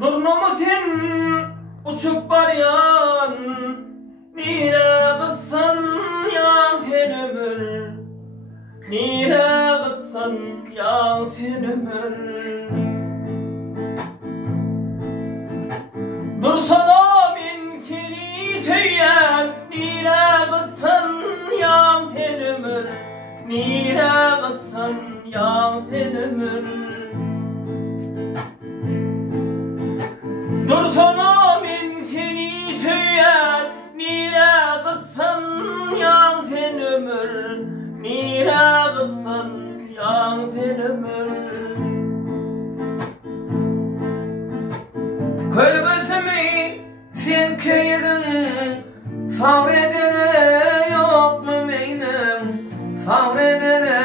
Durnumu sen uçup baryan, nire kıssan ya sen ömür, nire kıssan ya sen ömür. Dursana ben seni tüyen, nire kıssan ya sen ömür, nire kıssan ya sen ömür. Dursana ben seni söyler, nire kıssan ya sen ömür, nire kıssan ya sen ömür. Kölgüsümü sen kıyırdın, sabredene yok mu beynim, sabredene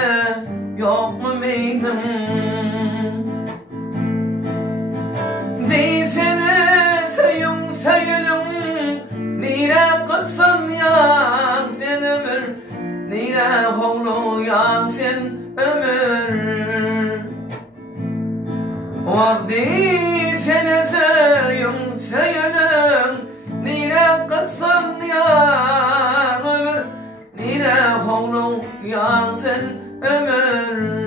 yok mu beynim. Nire kıssan ya sen ömür, nire hovlu ya sen ömür. Vakti sene söyleyin, nire kıssan ya ömür, nire hovlu ya sen ömür.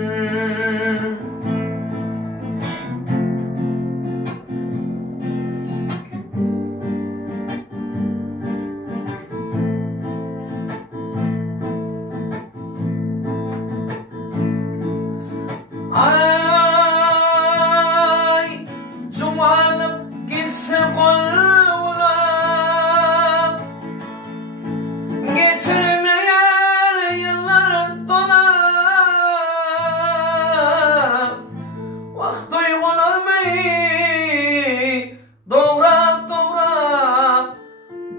Ay, cumanıp gitse koluna, getirmeyen yıllar dolar. Vakt duygular mı doğrap doğrap,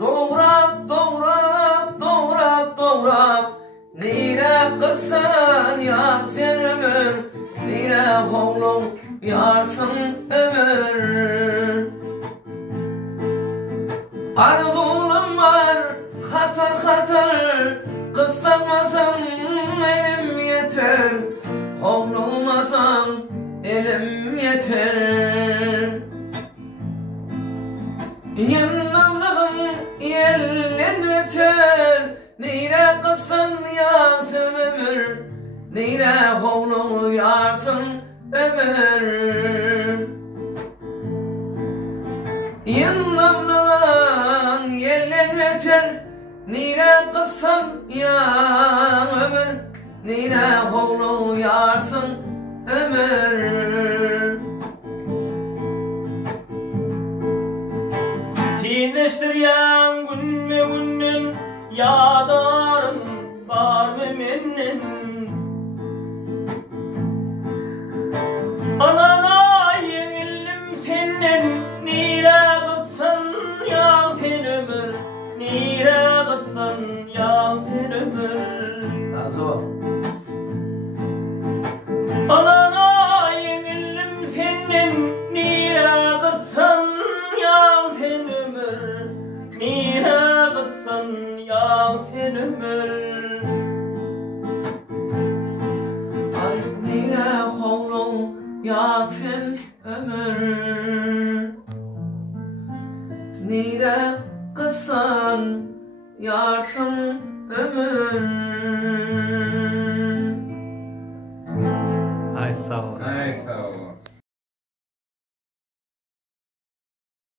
doğrap doğrap, doğrap doğrap. Nire kıssan ya sen ömür, nire hovlu yarsın ömür. Arzularım var hatar hatar, kıssanmasam elim yeter, hovlulmasam elim yeter. Yanımlığım yellen yeter, nire kıssan yarsın ömür, nire hovlu yarsın ömür. Yanımlığın yellen yeter, nire kıssan ya ömür, nire hovlu yarsın ömür. Tineştiryen gün mü günün, yadarın var mı menin? Anana yenildim senin, nire kıssan ya sen ömür, nire kıssan ya sen ömür. Anana yenildim senin, nire kıssan ya sen ömür, nire kıssan ya sen ömür. Ay nire hovlu ya sen ömür, nire kıssan yarsın ömür. Ay sağ ol. Ay sağ ol.